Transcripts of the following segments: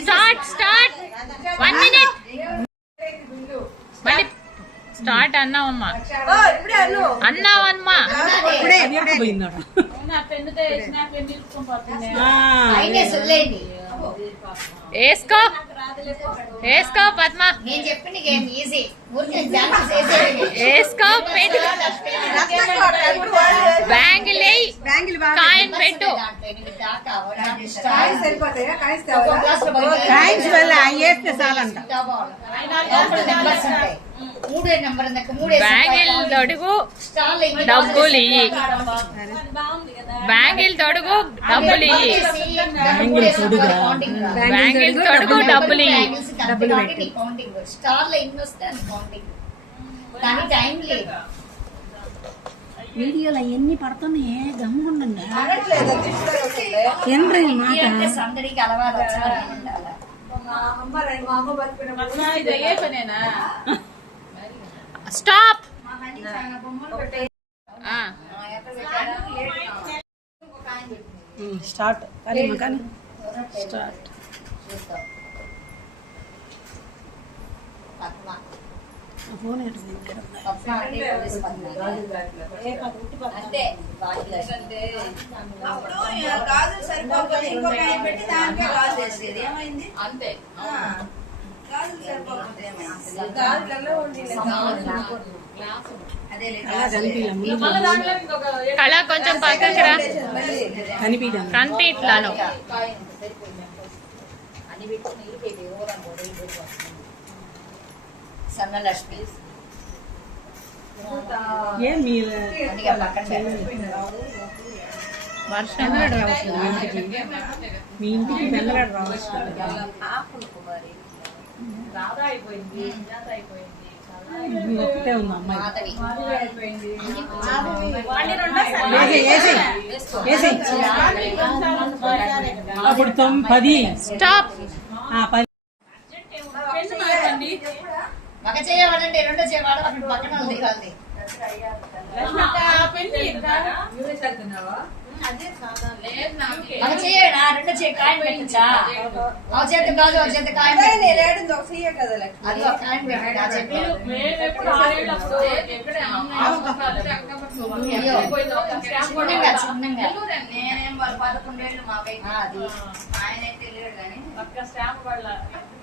Start start one minute మళ్ళీ start అన్నావమ్మా. అన్నావమ్మా. వేసుకో. వేసుకో పద్మ. నేను చెప్పిన గేమ్ ఈజీ. ఊరికి ఎగ్జామ్స్ చేసేది. వేసుకో పెట్టు పెట్టు. కాయిన్స్ వల్ల వేస్తే చాలంట. మూడే నెంబర్ మూడే బ్యాంగిల్ తొడుగు డబ్బులు ఇయ్యి. బ్యాంగిల్ తొడుగు డబ్బులు ఇయ్యి. బ్యాంగిల్ తొడుగు డబ్బులు ఇయ్యి. స్టార్లో ఎన్ని కానీ టైం లేదు. వీడియోలో ఎన్ని పడుతున్నాయి గమ్ముండండి ఏంట్రా ఈ మాట అంటే సందడికి అలవాటు వచ్చిన ఉండాలి స్టాప్ ఆ, స్టార్ట్ కానీ కానీ స్టార్ట్ గాజులు సరిపోకపోతే ఇంకొక ఆయన పెట్టి దానికే గాజు వేసేది ఏమైంది అంతే గాజులు సరిపోకపోతే ఏమైంది గాజులలో ఉండి అదే అలా కనిపించలే ముందు కళ కొంచెం పక్కకి రా సన్నలక్ష్మి. వర్షం మీ ఇంటికి వెళ్ళగాడు రావచ్చు ఇది ఒకటే ఉంది అమ్మాయి. మాధవి. వేసేయ్, వేసేయ్, వేసేయ్. అప్పుడు పది. స్టాప్ ఆ, పది మగ చేయవాడండి రెండో చేయవాడు అక్కడ పక్కన ఉంది. వాళ్ళది మగ చేయడా రెండో చేయ కాయం పెట్టచ్చా? ఆ చేత కాదు ఆ చేత కాయం పెట్టు. లేడు ఒక సీఏ కదా లక్ష్మి. అది ఒక కాయం పెట్టా చెప్పి అయ్యో. చిన్నగా చిన్నగా. నేనేం పదకొండేళ్ళు మా ఆయన అయితే కానీ. అది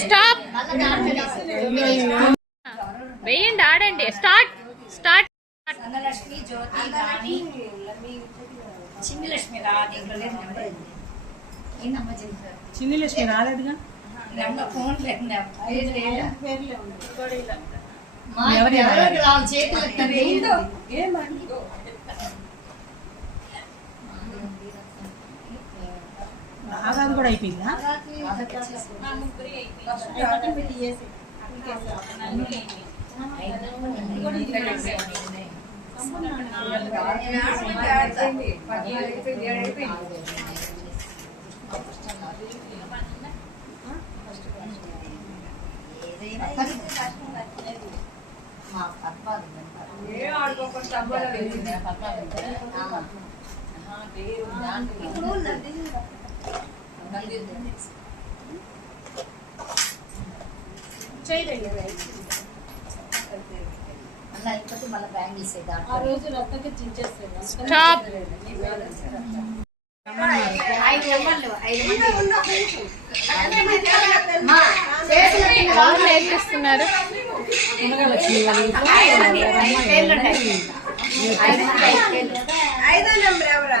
స్టాప్. వేయండి ఆడండి. Start start Sannalakshmi Jyothi Rani. చిన్ని లక్ష్మి రా దీంట్లో లేదు నెంబర్ ఉంది. ఏందమ్మా చింత చిన్ని లక్ష్మి రాలేదుగా ఫోన్ లేదు చేతులు ఆగాది కూడా అయిపోయిందా. మా పద్మావతి అంటారు. పద్మావతి అంటారా? ఆ. ఇప్పుడు స్టాప్ వాళ్ళు నేర్పిస్తున్నారు ఐదో నెంబర్ ఎవరా?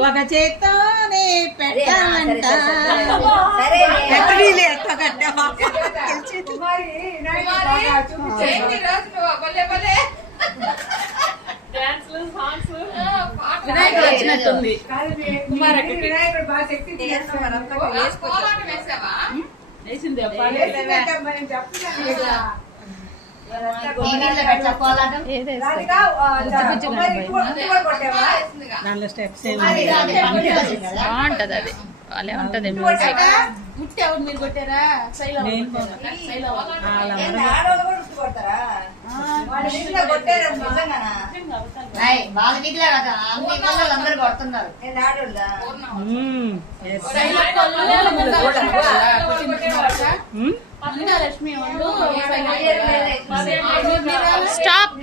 ఒక చేత్తోనే కట్టావా వినాయకుడు వచ్చినట్టుంది. వేసింది టీవీలో పెట్టా కోలాటం దానిలో స్టెప్స్. బాగుంటది. అది భలే ఉంటది మ్యూజిక్ వాళ్ళ వాళ్ళ వీధిలో కదా అన్ని పిల్లలు అందరూ కొడుతున్నారు స్టాప్.